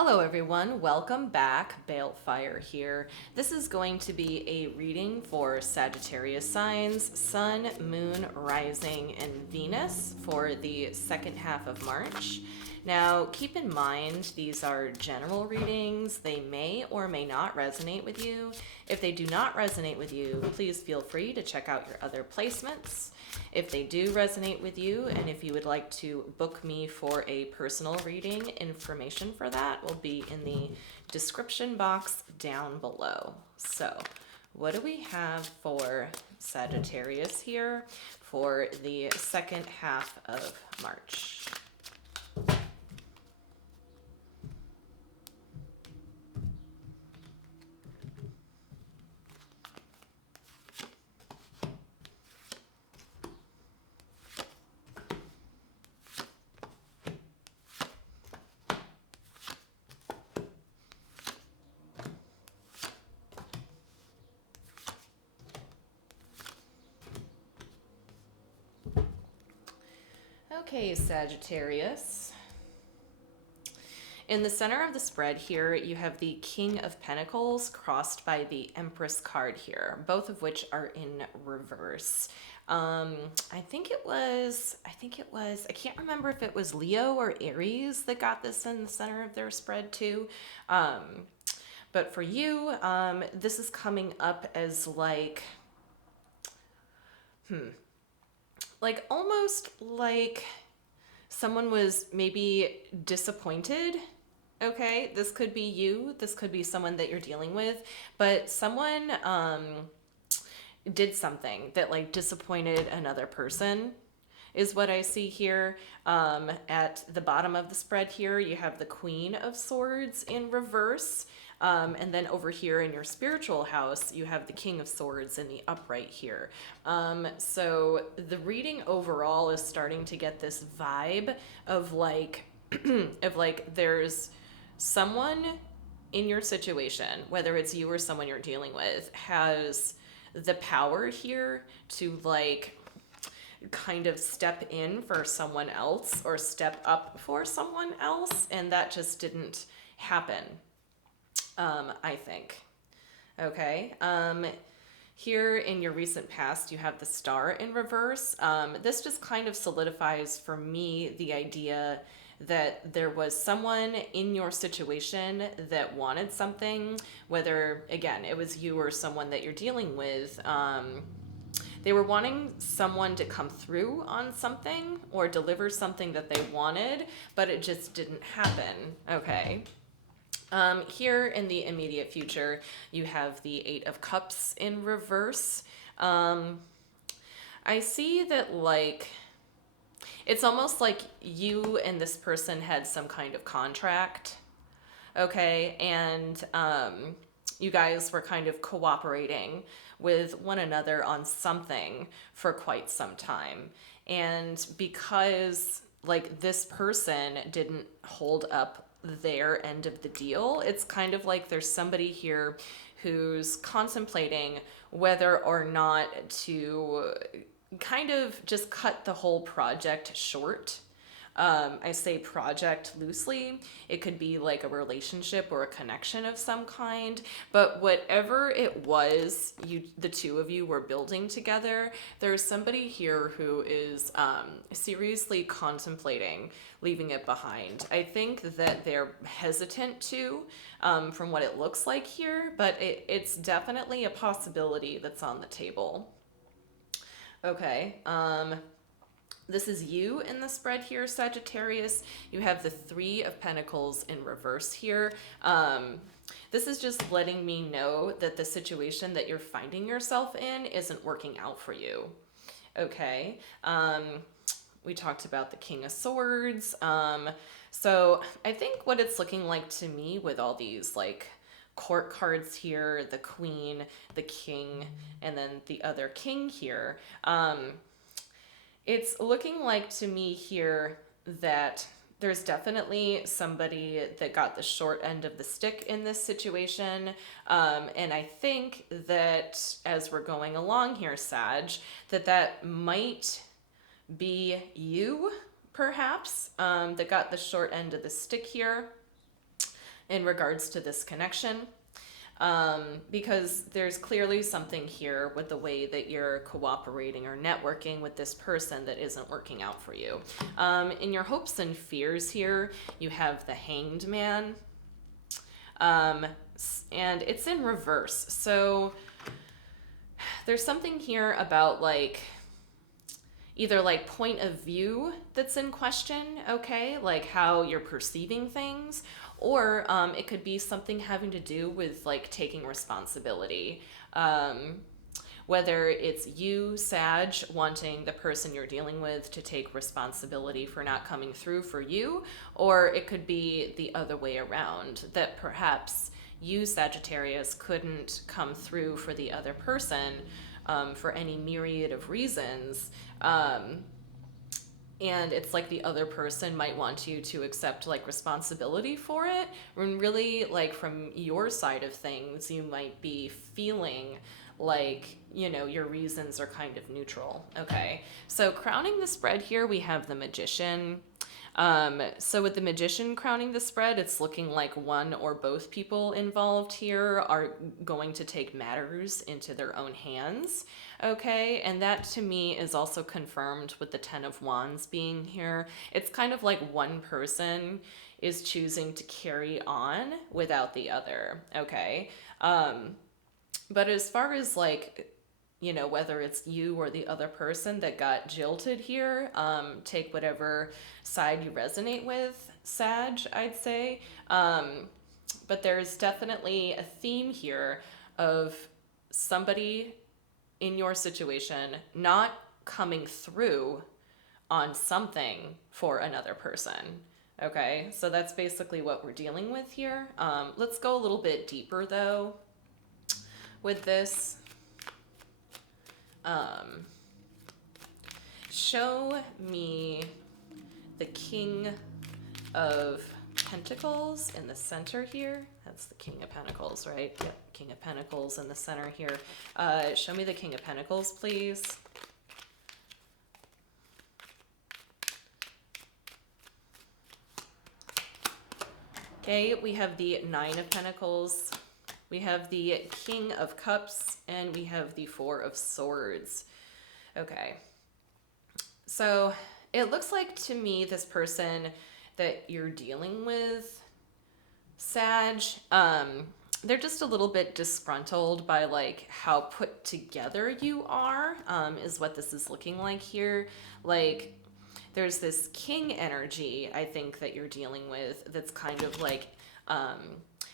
Hello everyone, welcome back. Balefire here. This is going to be a reading for Sagittarius signs, Sun, Moon, Rising, and Venus for the second half of March. Now, keep in mind, these are general readings. They may or may not resonate with you. If they do not resonate with you, please feel free to check out your other placements. If they do resonate with you, and if you would like to book me for a personal reading, information for that will be in the description box down below. So, what do we have for Sagittarius here for the second half of March? Okay, Sagittarius. In the center of the spread here, you have the King of Pentacles crossed by the Empress card here, both of which are in reverse. I can't remember if it was Leo or Aries that got this in the center of their spread too. But for you, this is coming up as almost like someone was maybe disappointed. Okay, this could be you, this could be someone that you're dealing with, but someone did something that disappointed another person is what I see here. At the bottom of the spread here, you have the Queen of Swords in reverse. And then over here in your spiritual house, you have the King of Swords in the upright here. So the reading overall is starting to get this vibe of there's someone in your situation, whether it's you or someone you're dealing with, has the power here to kind of step in for someone else or step up for someone else, and that just didn't happen. I think. Okay. Here in your recent past, you have the Star in reverse. This just kind of solidifies for me the idea that there was someone in your situation that wanted something, whether, again, it was you or someone that you're dealing with. They were wanting someone to come through on something or deliver something that they wanted, but it just didn't happen. Okay. Here in the immediate future, you have the Eight of Cups in reverse. I see that it's almost like you and this person had some kind of contract, okay? And you guys were kind of cooperating with one another on something for quite some time. And because this person didn't hold up their end of the deal, it's kind of like there's somebody here who's contemplating whether or not to kind of just cut the whole project short. I say project loosely. It could be like a relationship or a connection of some kind, but whatever it was the two of you were building together, there's somebody here who is seriously contemplating leaving it behind. I think that they're hesitant to, from what it looks like here, but it's definitely a possibility that's on the table. Okay. This is you in the spread here, Sagittarius. You have the Three of Pentacles in reverse here. This is just letting me know that the situation that you're finding yourself in isn't working out for you. Okay. We talked about the King of Swords. So I think what it's looking like to me with all these court cards here, the Queen, the King, and then the other King here, it's looking like to me here that there's definitely somebody that got the short end of the stick in this situation. And I think that as we're going along here, Sag, that might be you, perhaps, that got the short end of the stick here. in regards to this connection. Because there's clearly something here with the way that you're cooperating or networking with this person that isn't working out for you. In your hopes and fears here, you have the Hanged Man, and it's in reverse. So there's something here about like either like point of view that's in question, okay, like how you're perceiving things, or it could be something having to do with like taking responsibility. Whether it's you, Sag, wanting the person you're dealing with to take responsibility for not coming through for you, or it could be the other way around, that perhaps you, Sagittarius, couldn't come through for the other person for any myriad of reasons. And it's like the other person might want you to accept like responsibility for it, when really like from your side of things you might be feeling like, you know, your reasons are kind of neutral. Okay, so crowning the spread here we have the Magician. So with the Magician crowning the spread, it's looking like one or both people involved here are going to take matters into their own hands. Okay, and that to me is also confirmed with the Ten of Wands being here. It's kind of like one person is choosing to carry on without the other. Okay, but as far as like, you know, whether it's you or the other person that got jilted here, take whatever side you resonate with, Sag, I'd say. But there's definitely a theme here of somebody in your situation not coming through on something for another person. Okay, so that's basically what we're dealing with here. Let's go a little bit deeper though with this. Show me the King of Pentacles in the center here. That's the King of Pentacles, right? Yep, King of Pentacles in the center here. Show me the King of Pentacles, please. Okay, we have the Nine of Pentacles. We have the King of Cups, and we have the Four of Swords. Okay. So it looks like to me this person that you're dealing with, Sag, they're just a little bit disgruntled by like how put together you are, is what this is looking like here. Like there's this king energy, I think, that you're dealing with that's kind of like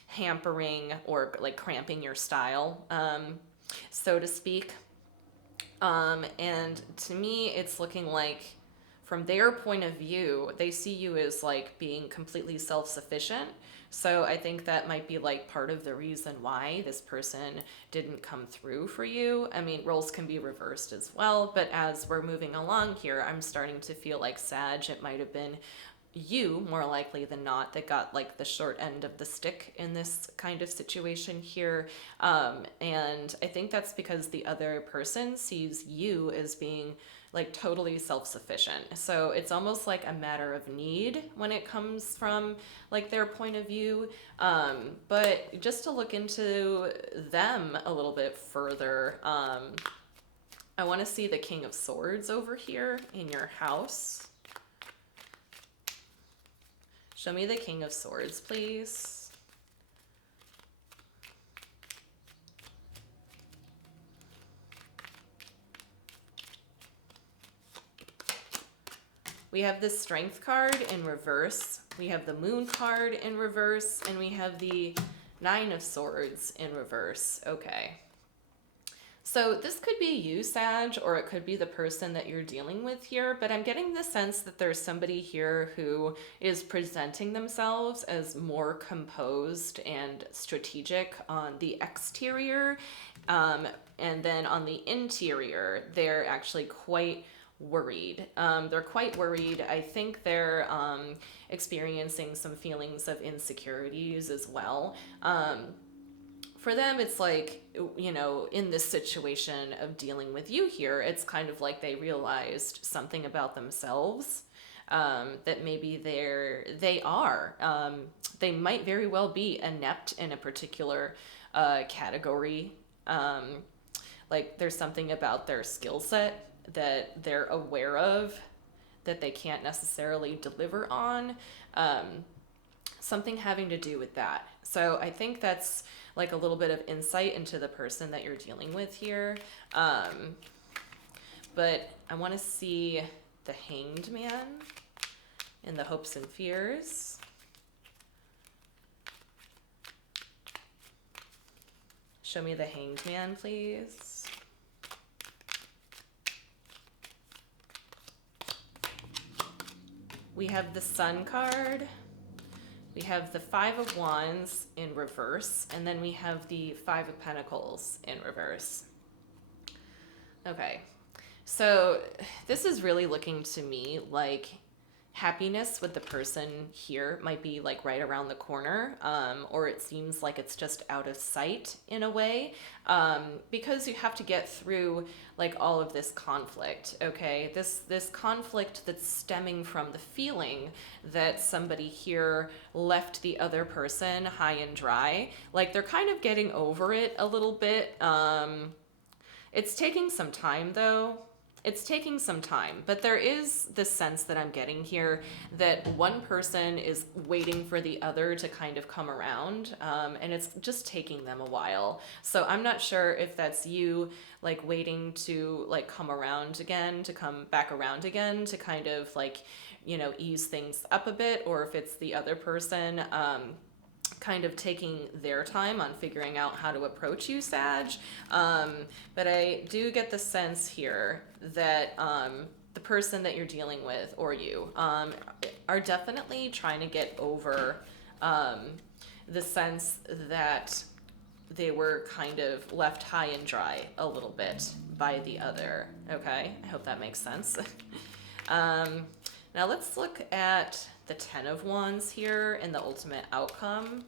hampering or like cramping your style, so to speak. And to me, it's looking like from their point of view, they see you as like being completely self-sufficient. So I think that might be like part of the reason why this person didn't come through for you. I mean, roles can be reversed as well, but as we're moving along here, I'm starting to feel like Sag, it might have been you more likely than not that got like the short end of the stick in this kind of situation here. And I think that's because the other person sees you as being like totally self-sufficient. So it's almost like a matter of need when it comes from like their point of view. But just to look into them a little bit further, I want to see the King of Swords over here in your house. Show me the King of Swords, please. We have the Strength card in reverse. We have the Moon card in reverse. And we have the Nine of Swords in reverse. Okay. So this could be you, Sag, or it could be the person that you're dealing with here, but I'm getting the sense that there's somebody here who is presenting themselves as more composed and strategic on the exterior, and then on the interior, they're actually quite worried. They're quite worried. I think they're experiencing some feelings of insecurities as well. For them, it's like, you know, in this situation of dealing with you here, it's kind of like they realized something about themselves that maybe they are. They might very well be inept in a particular category. Like there's something about their skill set that they're aware of that they can't necessarily deliver on. Something having to do with that. So I think that's like a little bit of insight into the person that you're dealing with here. But I want to see the Hanged Man in the hopes and fears. Show me the Hanged Man, please. We have the Sun card. We have the Five of Wands in reverse, and then we have the Five of Pentacles in reverse. Okay, so this is really looking to me like happiness with the person here might be like right around the corner, or it seems like it's just out of sight in a way, because you have to get through like all of this conflict. Okay, this conflict that's stemming from the feeling that somebody here left the other person high and dry. Like they're kind of getting over it a little bit. It's taking some time though. It's taking some time, but there is this sense that I'm getting here that one person is waiting for the other to kind of come around, and it's just taking them a while. So I'm not sure if that's you like waiting to like come around again, to come back around again, to kind of like, you know, ease things up a bit, or if it's the other person kind of taking their time on figuring out how to approach you, Sag. But I do get the sense here that the person that you're dealing with, or you, are definitely trying to get over the sense that they were kind of left high and dry a little bit by the other. Okay, I hope that makes sense. Now let's look at the Ten of Wands here and the ultimate outcome.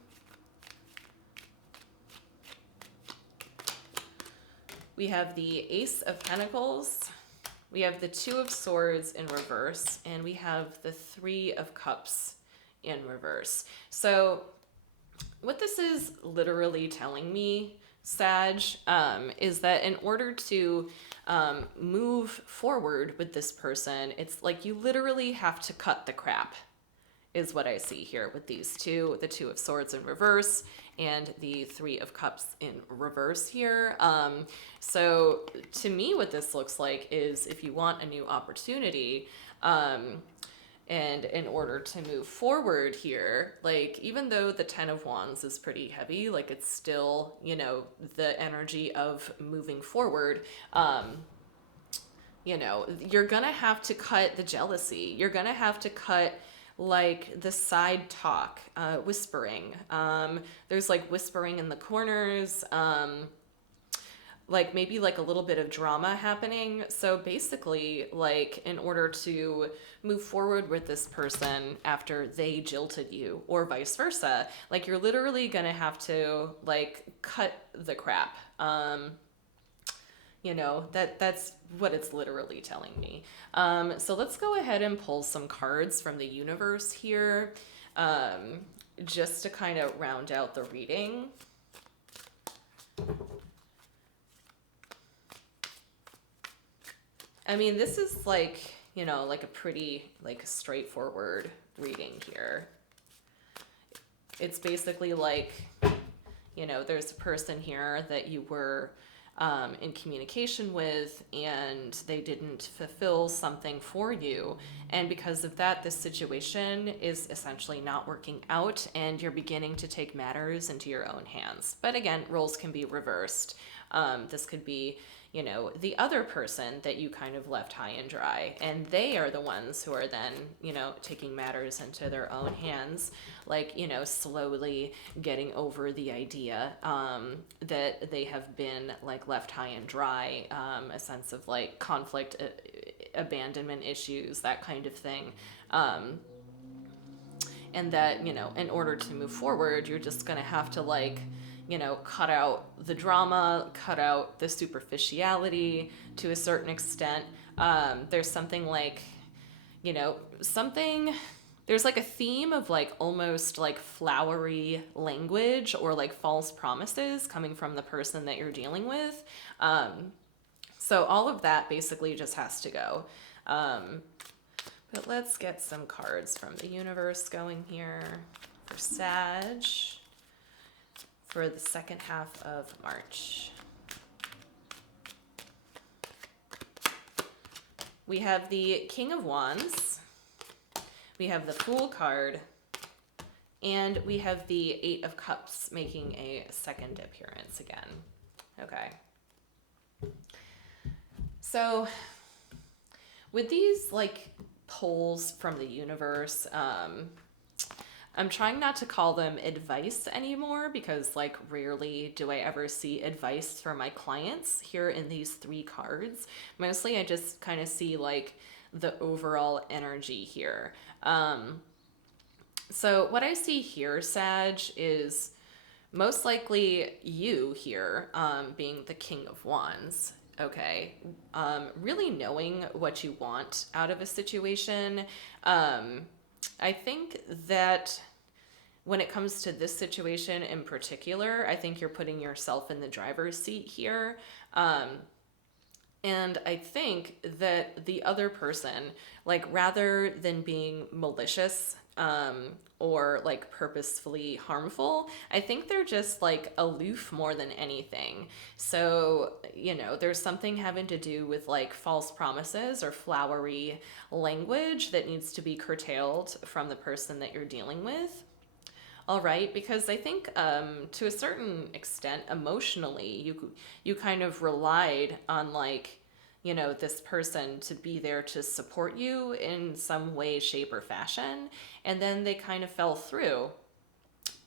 We have the Ace of Pentacles, we have the Two of Swords in reverse, and we have the Three of Cups in reverse. So what this is literally telling me, Sag, is that in order to move forward with this person, it's like you literally have to cut the crap, is what I see here with these two, the Two of Swords in reverse and the Three of Cups in reverse here. So to me, what this looks like is if you want a new opportunity, and in order to move forward here, like even though the Ten of Wands is pretty heavy, like it's still, you know, the energy of moving forward. You know, you're gonna have to cut the jealousy. You're gonna have to cut like the side talk, whispering. There's like whispering in the corners, like maybe like a little bit of drama happening. So basically, like in order to move forward with this person after they jilted you, or vice versa, like you're literally gonna have to like cut the crap. You know, that's what it's literally telling me. So let's go ahead and pull some cards from the universe here, just to kind of round out the reading. I mean, this is like, you know, like a pretty like straightforward reading here. It's basically like, you know, there's a person here that you were in communication with, and they didn't fulfill something for you, and because of that, this situation is essentially not working out, and you're beginning to take matters into your own hands. But again, roles can be reversed. This could be, you know, the other person that you kind of left high and dry, and they are the ones who are then, you know, taking matters into their own hands, like, you know, slowly getting over the idea that they have been like left high and dry, a sense of like conflict, abandonment issues, that kind of thing. And that, you know, in order to move forward, you're just gonna have to like, you know, cut out the drama, cut out the superficiality to a certain extent. There's something like, you know, something, there's like a theme of like almost like flowery language or like false promises coming from the person that you're dealing with. So all of that basically just has to go. But let's get some cards from the universe going here for Sag for the second half of March. We have the King of Wands, we have the Fool card, and we have the Eight of Cups making a second appearance again. Okay. So with these like pulls from the universe, I'm trying not to call them advice anymore because like rarely do I ever see advice for my clients here in these three cards. Mostly I just kind of see like the overall energy here. So what I see here, Sag, is most likely you here, being the King of Wands. Okay. Really knowing what you want out of a situation. I think that when it comes to this situation in particular, I think you're putting yourself in the driver's seat here. And I think that the other person, like rather than being malicious, or like purposefully harmful, I think they're just like aloof more than anything. So, you know, there's something having to do with like false promises or flowery language that needs to be curtailed from the person that you're dealing with. All right, because I think to a certain extent, emotionally, you kind of relied on like, you know, this person to be there to support you in some way, shape, or fashion, and then they kind of fell through,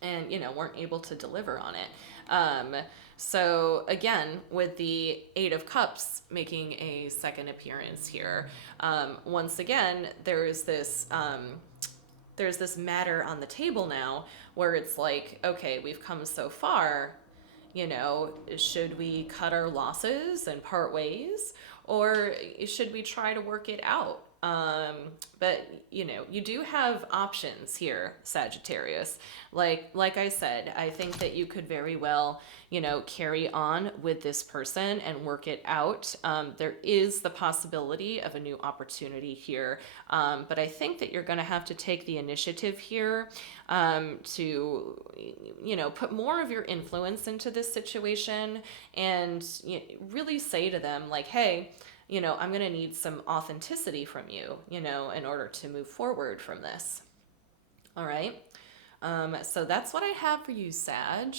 and you know weren't able to deliver on it. So again, with the Eight of Cups making a second appearance here, once again there's this matter on the table now where it's like, okay, we've come so far, you know, should we cut our losses and part ways, or should we try to work it out? But you know, you do have options here, Sagittarius. Like I said, I think that you could very well, you know, carry on with this person and work it out. There is the possibility of a new opportunity here, but I think that you're going to have to take the initiative here, to, you know, put more of your influence into this situation and really say to them like, hey, you know, I'm going to need some authenticity from you, you know, in order to move forward from this. All right. So that's what I have for you, Sag.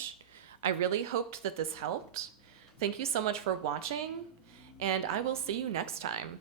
I really hoped that this helped. Thank you so much for watching, and I will see you next time.